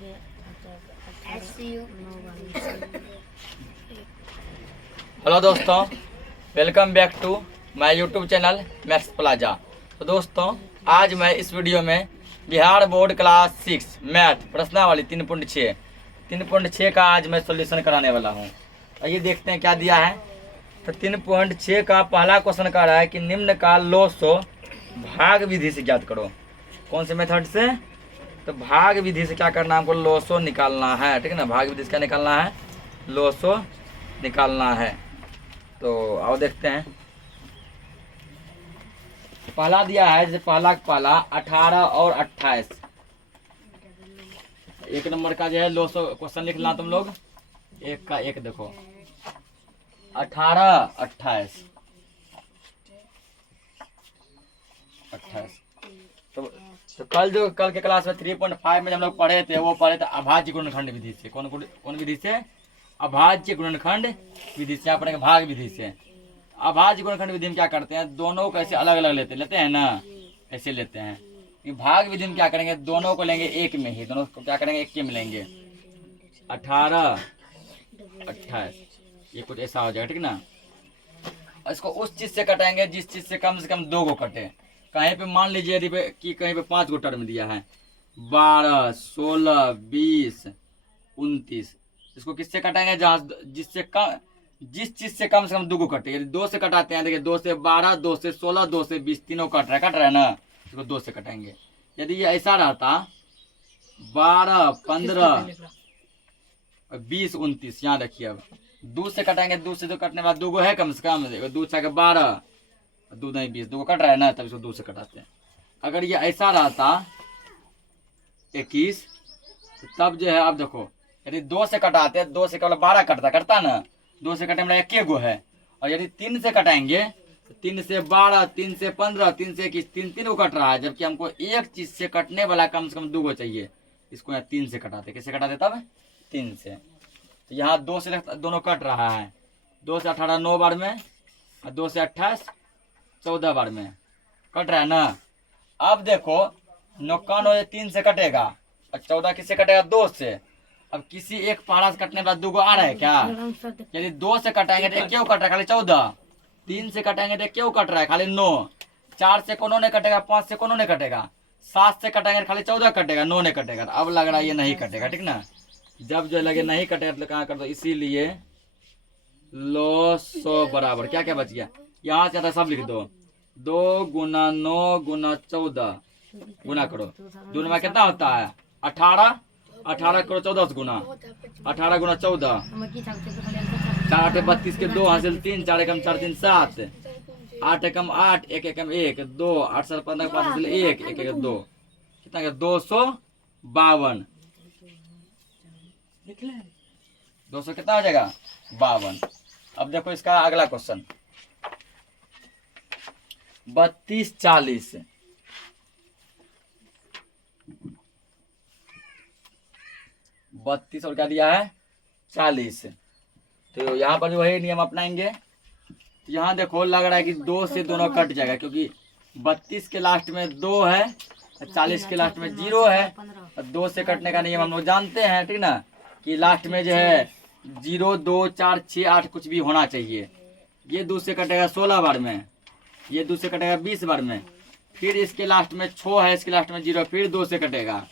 Hello दोस्तों, welcome back to my YouTube channel maths plaza. तो दोस्तों, आज मैं इस वीडियो में बिहार बोर्ड क्लास 6 मैथ प्रश्नावली 3.6 का आज मैं सॉल्यूशन कराने वाला हूँ। आइए देखते हैं क्या दिया है। तो 3.6 का पहला क्वेश्चन कह रहा है कि निम्न का लोसो भाग विधि से ज्ञात करो। कौन से मेथड से? तो भाग विधि से क्या करना है, हमको लोसो निकालना है। ठीक है ना, भाग विधि से क्या निकालना है? लोसो निकालना है। तो आओ देखते हैं। पहला दिया है, जैसे पहला 18 और 28। एक नंबर का जो है लोसो क्वेश्चन लिखना तुम लोग। एक का एक देखो, 18 28 तो कल के क्लास में 3.5 में हम लोग पढ़े थे, वो पढ़े थे अभाज्य गुणनखंड विधि से। कौन विधि से? अभाज्य गुणनखंड विधि से। यहाँ पढ़ेंगे भाग विधि से। अभाज्य गुणनखंड विधि में क्या करते हैं, दोनों को ऐसे अलग अलग लेते हैं ना, ऐसे लेते हैं। भाग विधि में क्या करेंगे, दोनों को लेंगे एक में ही, दोनों को क्या करेंगे, एक में लेंगे। 18 28 ये कुछ ऐसा हो जाएगा। ठीक ना, इसको उस चीज से कटाएंगे जिस चीज से कम 2 को कटे। कहीं पे मान लीजिए यदि कि कहीं पे 5 को टर्म दिया है, 12 16 20 29, इसको किससे कटाएंगे, जहाँ जिस चीज से कम 2 को कटे। यदि 2 से कटाते हैं, देखिए 2 से 12 2 से 16 2 से 20 तीनों कट रहा है ना, इसको 2 से कटाएंगे। यदि ये ऐसा रहता 12 15 20 29, यहाँ देखिए अब 2 से कटाएंगे, 2 से 2 कटने बाद 2 है कम से कम, 2 से 12 2 नहीं 20, 2 को कट रहा है ना, तब इसको 2 से कटाते हैं। अगर ये ऐसा रहता 21, तब जो है अब देखो, यदि 2 से कटाते, 2 से केवल 12 करता ना, 2 से कटे में 1 गो है। और यदि 3 से कटाएंगे तो 3 से 12 3 से 15 3 से 21, 3 को कट रहा है, जबकि हमको एक चीज से कटने वाला कम से कम 2 गो चाहिए। इसको यहाँ 3 से कटाते, कैसे कटाते तब? 3 से। तो यहाँ 2 से दोनों कट रहा है। 2 से 18 9 बार में, और 2 से 28 14 बार में कट रहा है ना। अब देखो 9 3 से कटेगा और 14 किससे कटेगा, 2 से। अब किसी एक पहाड़ा से कटने के बाद 2 गो आ रहा है क्या? यदि 2 से कटाएंगे तो क्यों कट रहा है खाली 14, 3 से कटाएंगे तो क्यों कट रहा है खाली 9, 4 से कोनो नहीं कटेगा, 5 से कोनो नहीं कटेगा, 7 से कटेंगे खाली 14 कटेगा, 9 नहीं कटेगा। अब लग रहा है ये नहीं कटेगा। ठीक ना, जब जो लगे नहीं कटेगा तो कहाँ कर दो, इसीलिए लोसो बराबर क्या क्या बच गया, यहाँ से आता सब लिख दो। 2 गुना 9 गुना 14 गुना करो, 2 में कितना होता है 18, 18 करो 14 से गुना, 18 गुना 14, 4 8 32 के 2 हासिल 3, 4 एकम 4 3 7, 8 एकम 8, 1 एकम 1 2, 8 7 15 5 हासिल 1 1 1 2, कितना गया 252। 200 कितना हो जाएगा 52। अब देखो इसका अगला क्वेश्चन 32 40। 32 और क्या दिया है 40। तो यहाँ पर जो है नियम अपनाएंगे। तो यहाँ देखो लग रहा है कि 2 से दोनों कट जाएगा, क्योंकि 32 के लास्ट में 2 है, 40 के लास्ट में 0 है। और 2 से कटने का नियम हम लोग जानते हैं। ठीक ना, कि लास्ट में जो है 0 2 4 6 8 कुछ भी होना चाहिए। ये 2 से कटेगा 16 बार में, ये 2 से कटेगा 20 बार में, फिर इसके लास्ट में 6 है, इसके लास्ट में 0, फिर 2 से कटेगा,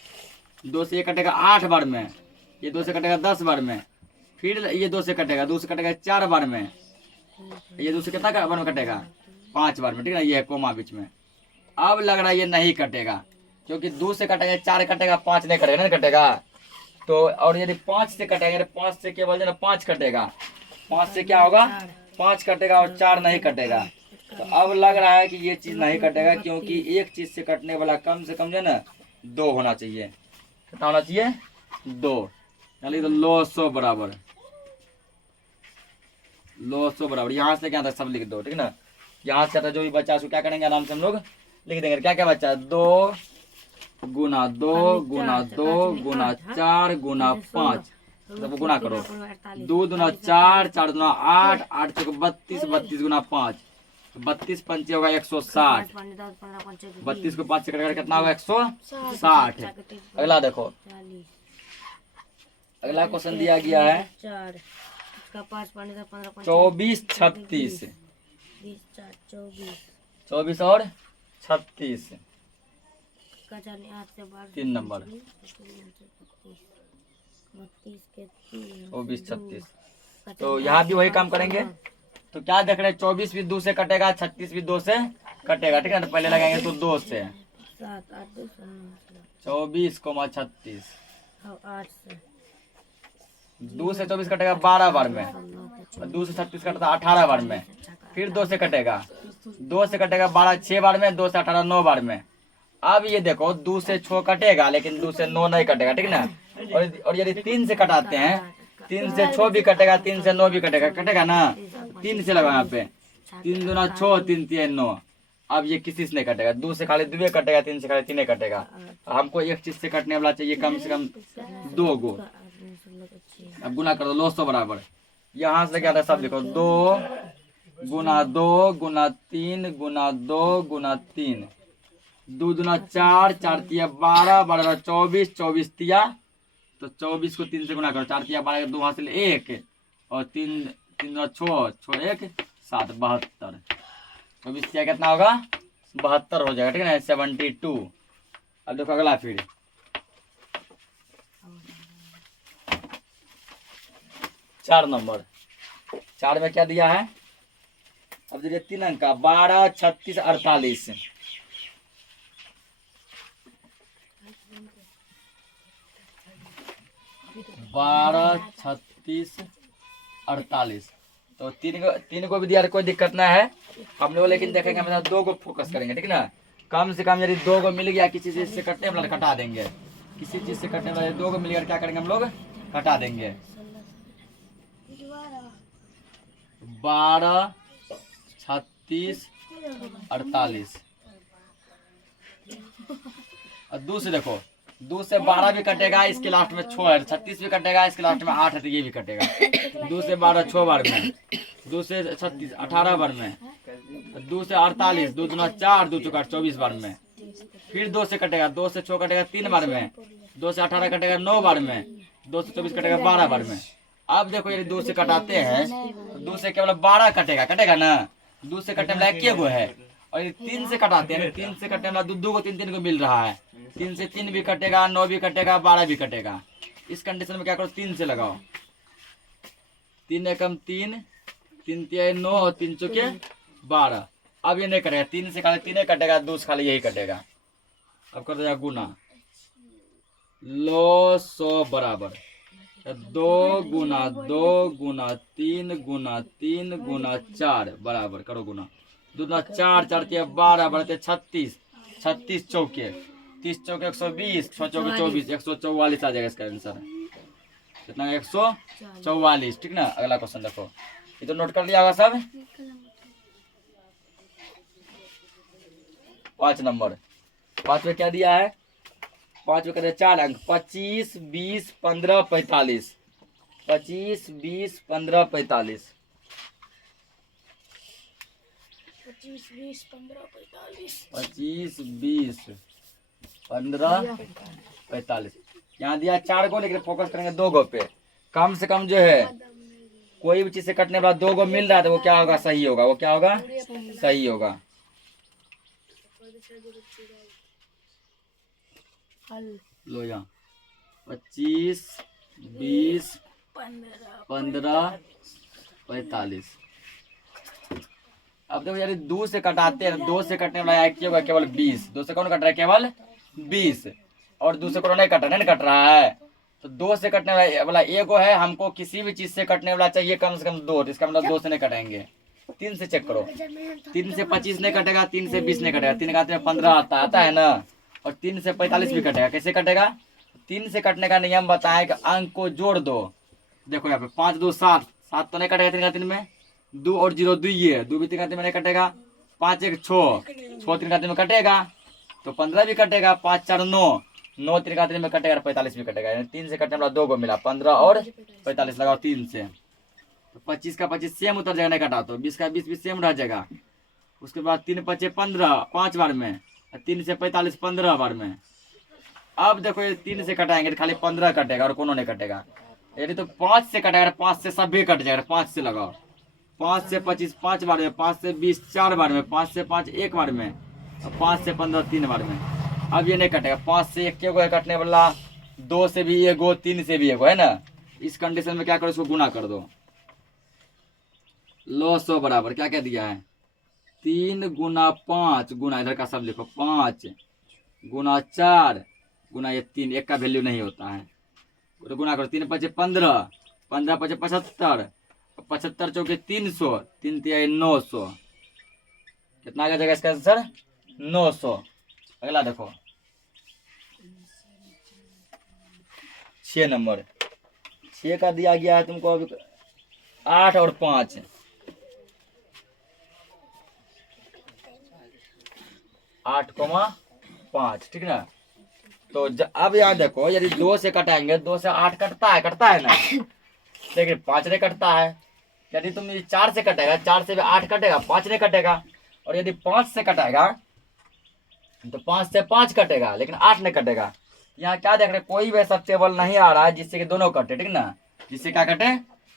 2 से ये कटेगा 8 बार में, ये 2 से कटेगा 10 बार में, फिर ये 2 से कटेगा, 2 से कटेगा 4 बार में, ये 2 से कितना बार में कटेगा 5 बार में। ठीक है ना, ये है कोमा बीच में। अब लग रहा है ये नहीं कटेगा, क्योंकि 2 से कटेगा 4 कटेगा, 5 नहीं कटेगा, नहीं कटेगा। तो और यदि 5 से कटेंगे, 5 से केवल 5 कटेगा, 5 से क्या होगा 5 कटेगा और 4 नहीं कटेगा। तो अब लग रहा है कि ये चीज नहीं कटेगा, क्योंकि एक चीज से कटने वाला कम से कम जो है ना 2 होना चाहिए। कितना होना चाहिए 2। चलिए तो लोसो बराबर यहाँ से क्या था सब लिख दो। ठीक ना, यहाँ से आता जो भी बच्चा उसको क्या करेंगे आराम से हम लोग लिख देंगे। क्या क्या बच्चा 2 गुना 2 गुना 2 गुना 4 गुना 5, तो गुना करो 2 दुना 4 4 दुना 8 8 चौक 32 32 गुना 5, 32 पंचे होगा 160, 32 को 5 से कटकर कितना होगा 160। अगला देखो अगला क्वेश्चन दिया गया है 4 इसका 5 पानी का 15 24 36 20 4 24 24 और 36 का जाने 8 से 12 3 नंबर 32 के 3 24 36। तो यहाँ भी वही काम करेंगे। तो क्या देख रहे हैं, 24 भी 2 से कटेगा, 36 भी 2 से कटेगा, ठीक है। तो पहले लगाएंगे तो 2 से 7 8 2 24 36 और 8 से 2 से 24 कटेगा 12 बार में, और 2 से 36 कटता 18 बार में, फिर 2 से कटेगा, 2 से कटेगा 12 6 बार में, 2 से 18 9 बार में। अब ये देखो 2 से 6 कटेगा लेकिन 2 से 9 नहीं कटेगा, ठीक ना। और यदि 3 से कटाते हैं, 3 से 6 भी कटेगा, 3 से 9 भी कटेगा, कटेगा ना। 3 से लगाओ यहाँ पे, 3 दूना 6 3 3 9। अब ये किसी से नहीं कटेगा, 2 से खाली 2 कटेगा, 3 से खाली 3 कटेगा। हमको एक चीज से कटने वाला चाहिए कम से कम 2 गो। अब गुना कर दो, लो 100 बराबर। यहाँ से क्या था सब देखो, 2 गुना 2 गुना 3 गुना 2 गुना 3, 2 दूना 4 4 तिया 12 12 24 24 तिया, तो 24 को 3 से गुना करो, 4 तिया 12 2 हासिल 1 और 3 3 दूना 6 6 1 7 72। 24 तिया कितना होगा, 72 हो जाएगा, ठीक है ना, 72। अब देखो अगला फिर 4 नंबर। 4 में क्या दिया है, अब देखिए 3 अंक का 12 36 48। 12 36 48। तो 3 को भी दिया, कोई दिक्कत ना है हम लोग, लेकिन देखेंगे हम 2 को फोकस करेंगे, ठीक ना। कम से कम यदि 2 को मिल गया, किसी चीज से कटने वाला कटा देंगे, किसी चीज से कटने वाले 2 को मिल गया, क्या करेंगे हम लोग, कटा देंगे। 12 36 48। और 2 से देखो, 2 से 12 भी कटेगा, इसके लास्ट में 6 है, 36 भी कटेगा, इसके लास्ट में 8 है, तो ये भी कटेगा। 2 से 12 6 बार में, 2 से 36 18 बार में, 2 से 48 2 दूना 4 2 चौका 24 बार में, फिर 2 से कटेगा, 2 से 6 कटेगा 3 बार में, 2 से 18 कटेगा 9 बार में, 2 से 24 कटेगा 12 बार में। अब देखो यदि 2 से कटाते हैं तो 2 से केवल 12 कटेगा, कटेगा ना। 2 से कटने वाला एक गो है, और यदि 3 से कटाते हैं, 3 से कटने वाला 2 को 3 को मिल रहा है, 3 से 3 भी कटेगा, 9 भी कटेगा, 12 भी कटेगा। इस कंडीशन में क्या करो, 3 से लगाओ, 3 एकम 3 3 तिया 9 और 3 चौके 12। अब ये नहीं कटेगा, 3 से खाली 3 कटेगा, 2 से खाली यही कटेगा। अब कर दो गुना, लो 100 बराबर 2 गुना 2 गुना 3 गुना 3 गुना 4 बराबर, करो गुना, 2 दूना 4 4 तिया 12 12 36 36 चौके 30 चौके 120 6 चौके 24 144 आ जाएगा इसका आंसर। कितना, 144, ठीक ना। अगला क्वेश्चन देखो, ये तो नोट कर लिया होगा सब। 5 नंबर। 5 में क्या दिया है, 5 में कहते 4 अंक, 25 20 15 45। 25 20 15 45। 25 20 15 45। यहाँ दिया 4 को, लेकिन फोकस करेंगे 2 गो पे। कम से कम जो है कोई भी चीज से कटने वाला 2 गो मिल रहा है तो वो क्या होगा, सही होगा, वो क्या होगा, सही होगा। लो यहाँ 25 20 15 45। अब देखो यार 2 से कटाते हैं, 2 से कटने वाला एक होगा केवल 20। 2 से कौन कट रहा है, केवल 20, और 2 से कौन नहीं कट रहा, नहीं कट रहा है। तो 2 से कटने वाला एगो है, हमको किसी भी चीज से कटने वाला चाहिए कम से कम 2, इसका मतलब 2 से नहीं कटेंगे। 3 से चेक करो, 3 से 25 नहीं कटेगा, 3 से 20 नहीं कटेगा, 3 का में 15 आता है ना, और 3 से 45 भी कटेगा। कैसे कटेगा, 3 से कटने का नियम बताए कि अंक को जोड़ दो। देखो यहाँ पे 5 2 7 7 तो नहीं कटेगा 3 का में, 2 और 0 2 ये 2 भी 3 का में नहीं कटेगा, 5 1 6 6 3 का में कटेगा तो 15 भी कटेगा, 5 4 9 9 3 का में कटेगा, 45 भी कटेगा। 3 से कटने वाला 2 को मिला, 15 और 45 लगाओ 3 से, तो 25 का 25 सेम उतर जाएगा, नहीं कटा तो 20 का 20 भी सेम रह जाएगा। उसके बाद 3 5 15 5 बार में, 3 से 45 15 बार में। अब देखो ये 3 से कटाएंगे तो खाली 15 कटेगा और कोनो नहीं कटेगा। यदि तो 5 से कटेगा, 5 से सभी कट जाएगा, 5 से लगाओ। 5 से 25 5 बार में, 5 से 20 4 बार में, 5 से 5 1 बार में, और 5 से 15 3 बार में। अब ये नहीं कटेगा। 5 से 1 के गो है कटने वाला, 2 से भी एगो, 3 से भी एगो है ना। इस कंडीशन में क्या करो, इसको गुना कर दो। लो 100 बराबर क्या क्या दिया है, 3 गुना 5 गुना, इधर का सब लिखो, 5 गुना 4 गुना ये 3, एक का वैल्यू नहीं होता है, तो गुना करो। 3 5 15, 15 5 75, 75 चौके 300, 3 तिया 900। कितना आ जाएगा इसका आंसर, 900। अगला देखो 6 नंबर, 6 का दिया गया है तुमको अभी 8 और 5, 8,5, ठीक ना। तो अब यहाँ देखो, यदि 2 से कटाएंगे, 2 से 8 कटता है ना, लेकिन 5 नहीं कटता है। यदि तुम 4 से कटेगा, 4 से भी 8 कटेगा, 5 नहीं कटेगा। और यदि 5 से कटाएगा तो 5 से 5 कटेगा, लेकिन 8 नहीं कटेगा। यहाँ क्या देख रहे, कोई भी ऐसा टेबल नहीं आ रहा है जिससे कि दोनों कटे, ठीक ना, जिससे क्या कटे,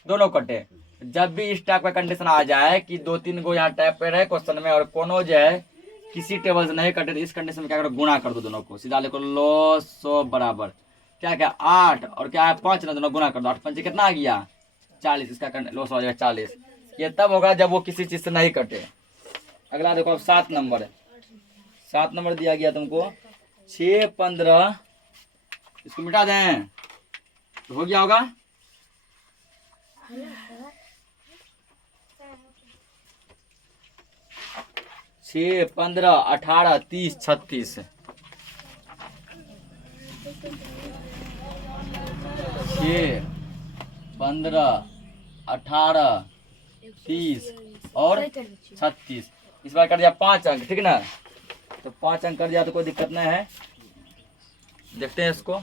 दोनों कटे। जब भी इस टाइप का कंडीशन आ जाए कि 2-3 गो यहाँ टाइप पे रहे क्वेश्चन में और कोनो जो है किसी टेबल से नहीं कटे, तो इस कंडीशन में क्या करो, गुणा कर दो दोनों को। सीधा लिखो लो 100 बराबर क्या क्या 8 और क्या है 5 ना, दोनों गुणा कर दो। 8 5 कितना आ गया 40, इसका लो 100 हो जाएगा 40। ये तब होगा जब वो किसी चीज से नहीं कटे। अगला देखो अब 7 नंबर, 7 नंबर दिया गया तुमको 6 15, इसको मिटा दें तो हो गया होगा 6 15 18 30 36, 6 15 18 30 और 36। इस बार कर दिया 5 अंक, ठीक ना। तो 5 अंक कर दिया तो कोई दिक्कत नहीं है। देखते हैं इसको,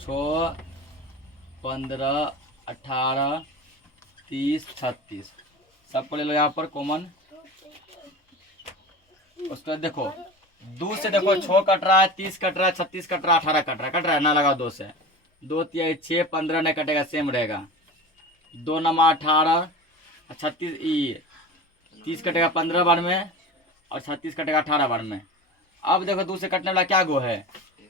6 15 18 30 36 सबको ले लो यहाँ पर कॉमन। उसके बाद देखो 2 से देखो 6 कट रहा है, 30 कट रहा है, 36 कट रहा है, 18 कट रहा है ना, लगा 2 से। 2 तिया 6 15 नहीं कटेगा, सेम रहेगा। 2 नमा 18, 36 30 कटेगा 15 बार में और 36 कटेगा 18 बार में। अब देखो 2 से कटने वाला क्या गो है,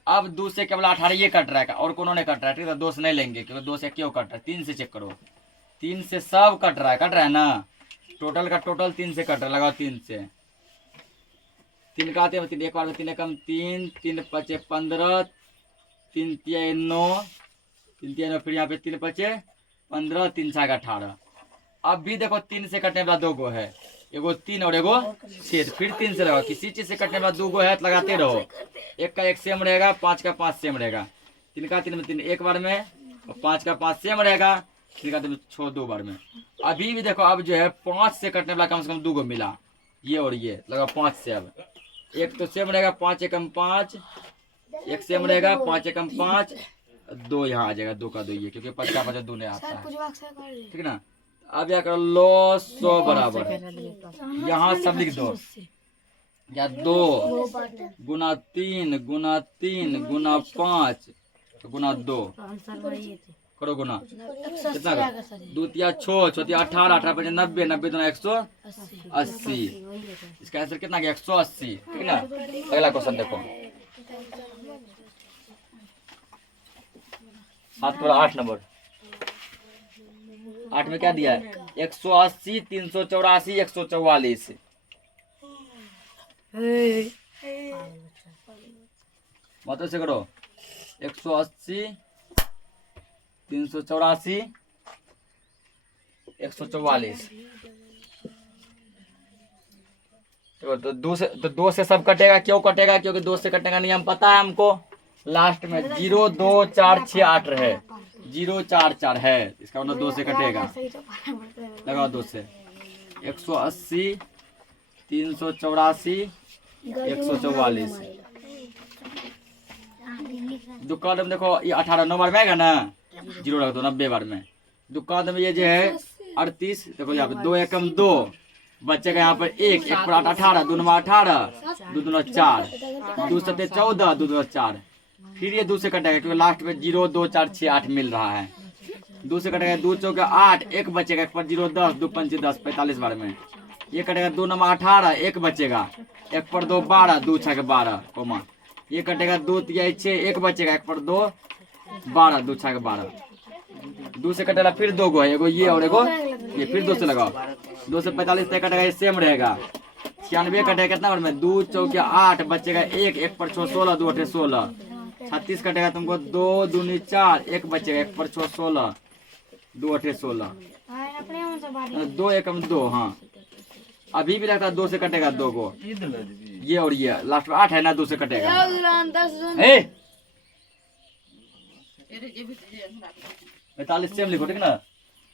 अब 2 से केवल 18 ये कट रहा है और कोनो नहीं कट रहा है, ठीक है। 2 से नहीं लेंगे क्योंकि 2 से क्यों कट रहा है, 3 से चेक करो। 3 से सब कट रहा है ना, टोटल का टोटल 3 से कट रहा है, लगाओ 3 से। 3 का आते हैं 3, एक बार में 3 कम 3, 3 5 15, 3 तिया 9, 3 तिया 9, फिर यहाँ पे 3 5 15, 3 6 18। अब भी देखो 3 से कटने वाला 2 गो है, एगो 3 और एगो 6, फिर 3 से लगाओ। किसी चीज से कटने वाला 2 गो है तो लगाते रहो, 1 का 1 सेम रहेगा, 5 का 5 सेम रहेगा। 3 का 3 में 3 एक बार में और 5 का 5 सेम रहेगा, 3 का 3 6 2 बार में। अभी भी देखो अब जो है 5 से कटने वाला कम से कम 2 गो मिला, ये और ये लगाओ 5 से। अब 1 तो सेम रहेगा, 5 एकम 5, 1 सेम रहेगा, 5 एकम 5, 2 यहाँ आ जाएगा, 2 का 2 ये, क्योंकि 5 का 5 2 नहीं आता है, ठीक ना। अब क्या करो लो 100 बराबर, यहाँ सब लिख दो, या 2 गुना 3 गुना 3 गुना 5 गुना 2 करो गुना। कितना का 2 तिया 6, 6 तिया 18, 18 5 90, 90 2 180। इसका आंसर कितना गया 180, ठीक ना। अगला क्वेश्चन देखो 8 नंबर, 8 में क्या दिया है 180 384 144। मतलब से करो 180 384 144। तो 2 से सब कटेगा, क्यों कटेगा, क्योंकि 2 से कटने का नियम पता है हमको। लास्ट में 0 2 4 6 8 रहे, 0 4 4 है, इसका मतलब 2 से कटेगा, लगाओ 2 से। 180 384 144। दुकान में देखो ये 18 9 बार में आएगा ना, 0 रख दो 90 बार में। दुकान में ये जो है 38, देखो यहाँ पे 2 एकम 2 बच्चे का यहाँ पर 1 1 पर 8 18, 2 नमा 18, दो दूना 4, 2 सत्ते 14, 2 दूना 4। फिर ये 2 से कटेगा क्योंकि लास्ट में 0 2 4 6 8 मिल रहा है। 2 से कटेगा 2 चौके 8, 1 बचेगा, 1 पर 0 10, 2 पंचे 10, 45 बार में। ये कटेगा 2 नंबर 18, 1 बचेगा, 1 पर 2 12, 2 6 12 कोमा। ये कटेगा 2 तिया 6, 1 बचेगा, 1 पर 2 12, 2 6 12। 2 से कटेगा फिर 2 गो है, एगो ये और एगो ये, फिर 2 से लगाओ। 2 से 45 तक कटेगा, ये सेम रहेगा। 96 कटेगा कितना बार में, 2 चौके 8 बचेगा 1, 1 पर 6 16, 2 8 16। 36 कटेगा तुमको 2 दूनी 4, 1 बचेगा, 1 पर 6 16, 2 8 16, 2 एकम 2। हाँ अभी भी लगता है 2 से कटेगा 2 को, ये और ये लास्ट में 8 है ना, 2 से कटेगा। 45 सेम लिखो ठीक ना।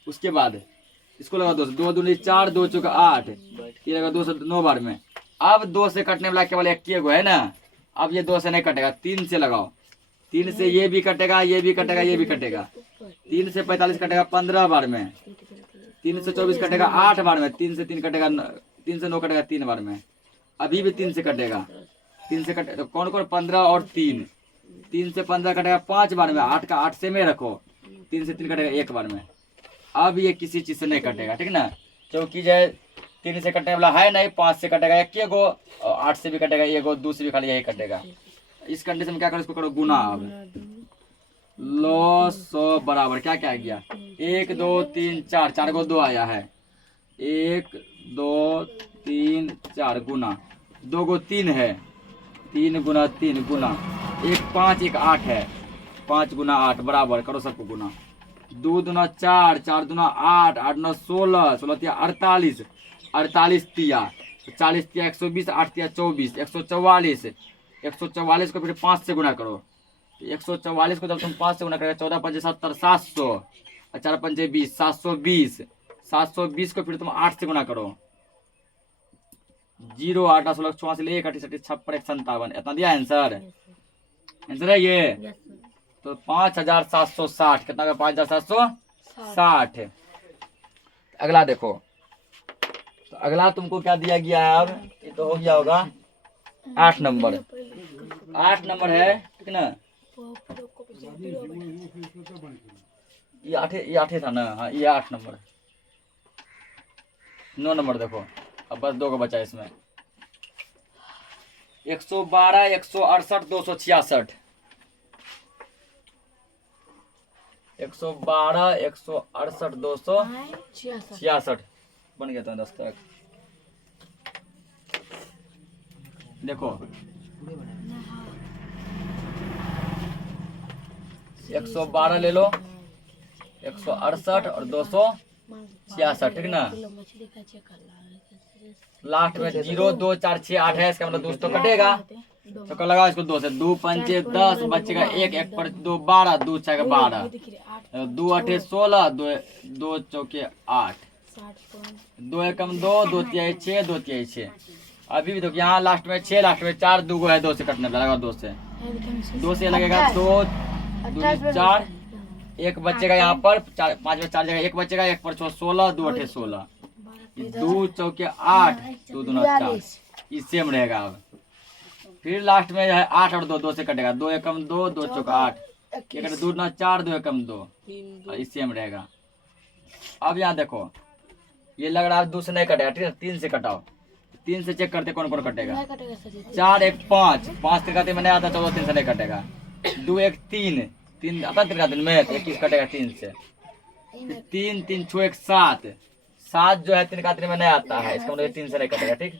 उसके बाद इसको लगा 2 से, 2 दूनी 4, 2 चौका 8, ये लगा 2 से 9 बार में। अब 2 से कटने वाला केवल एक गो है ना। अब ये 2 से नहीं कटेगा, 3 से लगाओ। 3 से ये भी कटेगा, ये भी कटेगा, ये भी कटेगा। 3 से 45 कटेगा 15 बार में। 3 से 24 कटेगा 8 बार में। 3 से 3 कटेगा, 3 से 9 कटेगा 3 बार में। अभी भी 3 से कटेगा, 3 से कटेगा कौन कौन, 15 और 3। 3 से 15 कटेगा 5 बार में, 8 का 8 से में रखो। 3 से 3 कटेगा 1 बार में। अब ये किसी चीज से नहीं कटेगा ठीक ना, क्योंकि जो 3 से कटने वाला है नहीं। 5 से कटेगा 1 गो, और 8 से भी कटेगा 1 गो, 2 से भी खाली यही कटेगा। इस कंडीशन में क्या करो, इसको करो गुना। अब लो 100 बराबर क्या क्या आ गया, 1 2 3 4, 4 गो 2 आया है। 1 2 3 4 गुना, 2 गो 3 है, 3 गुना 3 गुना 1 5, 1 8 है, 5 गुना 8 बराबर करो सबको गुना। 2 दूना 4, 4 दूना 8, 8 9 16, 16 तिया 48, 48 तिया 40 तिया 120, 8 तिया 24, 144। 144 को फिर 5 से गुना करो। 144 को जब तुम 5 से गुना करेगा, 14 पंचे 70, 700, 4 पंचे 20, 720। 720 को फिर तुम 8 से गुना करो। 0 8 16 84 1 38 56 57, इतना दिया आंसर। आंसर है ये। तो 5760 कितना का, 5760। अगला देखो, तो अगला तुमको क्या दिया गया है। अब ये तो हो गया होगा 8 नंबर। 8 नंबर है ठीक ना, ये 8 था ना। हाँ ये 8 नंबर। 9 नंबर देखो, अब बस 2 का बचा इसमें। 112 168 266, 112 168 266 बन गया था 10 तक। देखो 112 ले लो, 168 और 266 ठीक ना। लास्ट में 0 2 4 6 8 है, इसका मतलब 2 तो कटेगा। तो कल लगाओ इसको 2 से, 2 पंचे 10 बचेगा 1, 1 पर 2 12, 2 6 12, 2 8 16, 2 चौके 8, 2 एकम 2, 2 तिहाई 6, 2 तिहाई 6। अभी भी देखो यहाँ लास्ट में 6, लास्ट में 4, 2 गो है 2 से कटने लगा। 2 से लगेगा 2 2 4, 1 बचेगा यहाँ पर 5 में 4 जगह 1 बचेगा, 1 पर 6 16, 2 8 16, 2 चौके 8, 2 दूना 4, ये सेम रहेगा। अब फिर लास्ट में है 8 और 2, 2 से कटेगा, 2 एकम 2, 2 चौका 8, 1 2 दूना 4, 2 एकम 2, ये सेम रहेगा। अब यहाँ देखो ये लग रहा है 2 से नहीं कटेगा ठीक है, 3 से कटाओ। 3 से चेक करते कौन कौन कटेगा। 4 1 5, 5 त्रिकाती में नहीं आता, 14 3 से नहीं कटेगा। 2 1 3, 3 आता त्रिकाती में 21 कटेगा 3 से। 3 3 6 1 7, 7 जो है त्रिकाती में नहीं आता है, इसका मतलब 3 से नहीं कटेगा ठीक।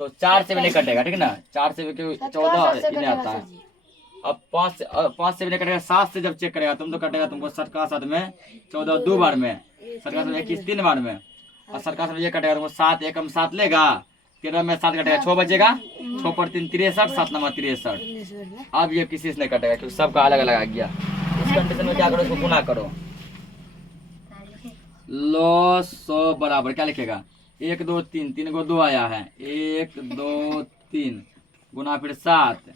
तो 4 से भी नहीं कटेगा ठीक ना, 4 से भी 14 नहीं आता है। अब 5 से भी नहीं कटेगा। 7 से जब चेक करेगा तुम तो कटेगा तुमको सरका 7 में 14 2 बार में, सरका 7 21 3 बार में, और सरका 7 ये कटेगा तुमको 7 एकम 7 लेगा, 13 में 7 कटेगा 6 बचेगा, 6 पर 3 63, 7 नंबर 63। अब ये किसी से नहीं कटेगा क्योंकि सबका अलग अलग आ गया। इस कंडीशन में क्या करो, इसको गुना करो। लो 100 बराबर क्या लिखेगा, 1 2 3, 3 को 2 आया है, 1 2 3 गुना फिर 7,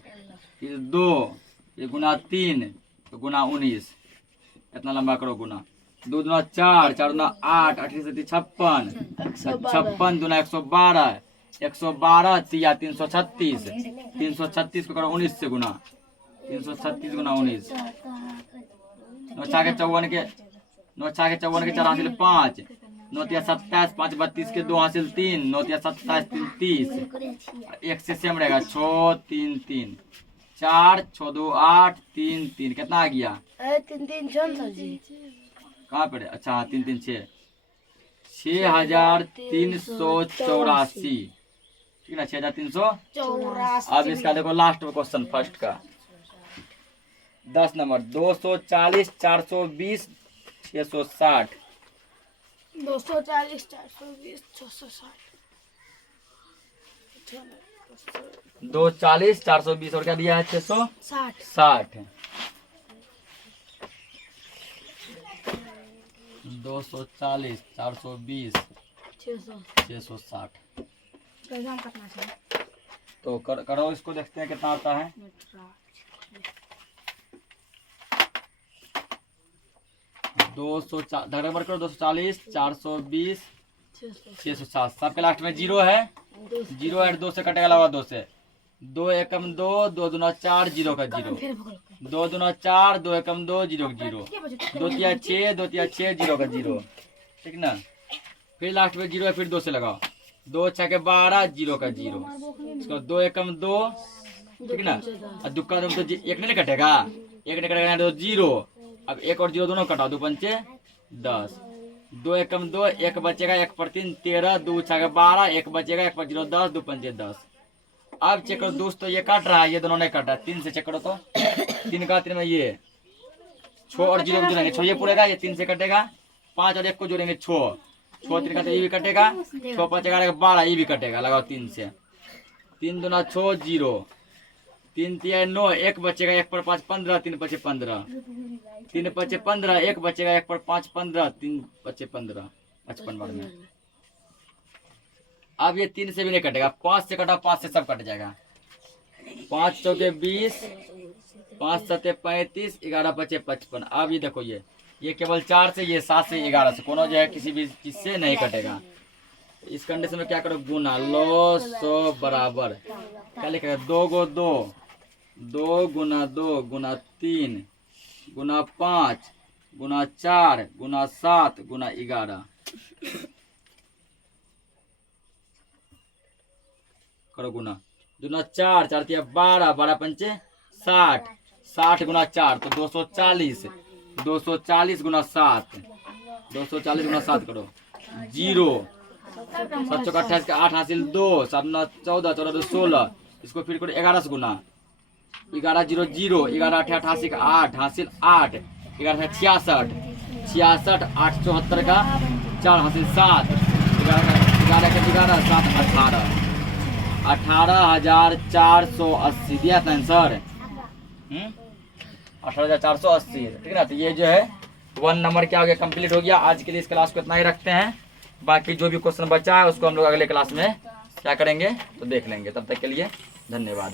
फिर 2, ये गुना 3 तो गुना 19, इतना लंबा करो गुना। 2 दूना 4, 4 दूना 8, 8 से 56, 56 दूना 112, 112 तिया 336, 336 को करो 19 से गुना, 336 गुना 19, 9 छाके 54 के 9 छाके 54 के 4 हासिल 5, 9 तिया 27, 5 32 के 2 हासिल 3, 9 तिया 27 3 30, 1 से सेम रहेगा 6 3 3, 4 6 2 8 3 3, कितना आ गया? 3 3 6 सर जी। कहाँ पे? अच्छा हाँ 3 3 6, 6384, ठीक ना, 6384। अब इसका देखो लास्ट क्वेश्चन फर्स्ट का 10 नंबर 240 420 660, 240 420 660, 240 420 और क्या दिया है 660, 240 420 660। तो करो इसको, देखते हैं कितना आता है। 240 420 660, सबके लास्ट में जीरो है, जीरो है, 2 से कटेगा लगा 2 से, 2 एकम 2, 2 दूना 4, जीरो का जीरो, 2 दूना 4, 2 एकम 2, जीरो का जीरो, 2 तिया 6, 2 तिया 6, जीरो का जीरो, ठीक ना। फिर लास्ट में जीरो है, फिर 2 से लगाओ, 2 6 के 12, जीरो का जीरो, इसको 2 एकम 2, ठीक ना। और दुक्का तो एक नहीं कटेगा, एक नहीं कटेगा तो जीरो, अब एक और जीरो दोनों कटाओ, 2 पंचे 10, 2 एकम 2, एक बचेगा, 1 पर 3 13, 2 6 के 12, एक बचेगा, 1 पर 0 10, 2 पंचे 10। अब चेक करो दोस्तों, ये काट रहा है, ये दोनों नहीं कट रहा है, 3 से चेक करो तो 3 का 3 में ये 6 और 0 को जोड़ेंगे, 6 ये पूरेगा, ये 3 से कटेगा, 5 और 1 को जोड़ेंगे 6, 6 3 का तो ये भी कटेगा, 6 5 11 12, ये भी कटेगा, लगाओ 3 से, 3 दूना 6 0, 3 तिया 9, 1 बचेगा, 1 पर 5 15, 3 बचे 15, 3 बचे 15, 1 बचेगा, 1 पर 5 15, 3 बचे 15, 55 बार में। अब ये 3 से भी नहीं कटेगा, 5 से कटा, 5 से सब कट जाएगा, 5 चौके 20, 5 सते 35, 11 बचे 55। अब ये देखो, ये केवल 4 से, ये 7 से 11 से, कोनो जो है किसी भी चीज से नहीं कटेगा। इस कंडीशन में क्या करो, गुना लो 100 बराबर क्या लिखेगा, 2 गो 2, 2 गुना 2 गुना 3 गुना 5 गुना 4 गुना 7 गुना 11, करो गुना, गुना 4 4 तिया 12, 12 पंचे 60, 60 गुना 4 तो 240, 240 गुना 7, 240 गुना 7 करो, जीरो, 7 चौका 28 का 8 हासिल 2, 7 9 14, 14 2 16, इसको फिर करो 11 से गुना, 11 0 0, 11 8 88 का 8 हासिल 8, 11 66, 66 8 74 का 4 हासिल 7, 11 का 11 7 18, 18,480 दिया था आंसर, 18,480, ठीक है ना। तो ये जो है 1 नंबर क्या हो गया, कंप्लीट हो गया। आज के लिए इस क्लास को इतना ही रखते हैं, बाकी जो भी क्वेश्चन बचा है उसको हम लोग अगले क्लास में क्या करेंगे तो देख लेंगे। तब तक के लिए धन्यवाद।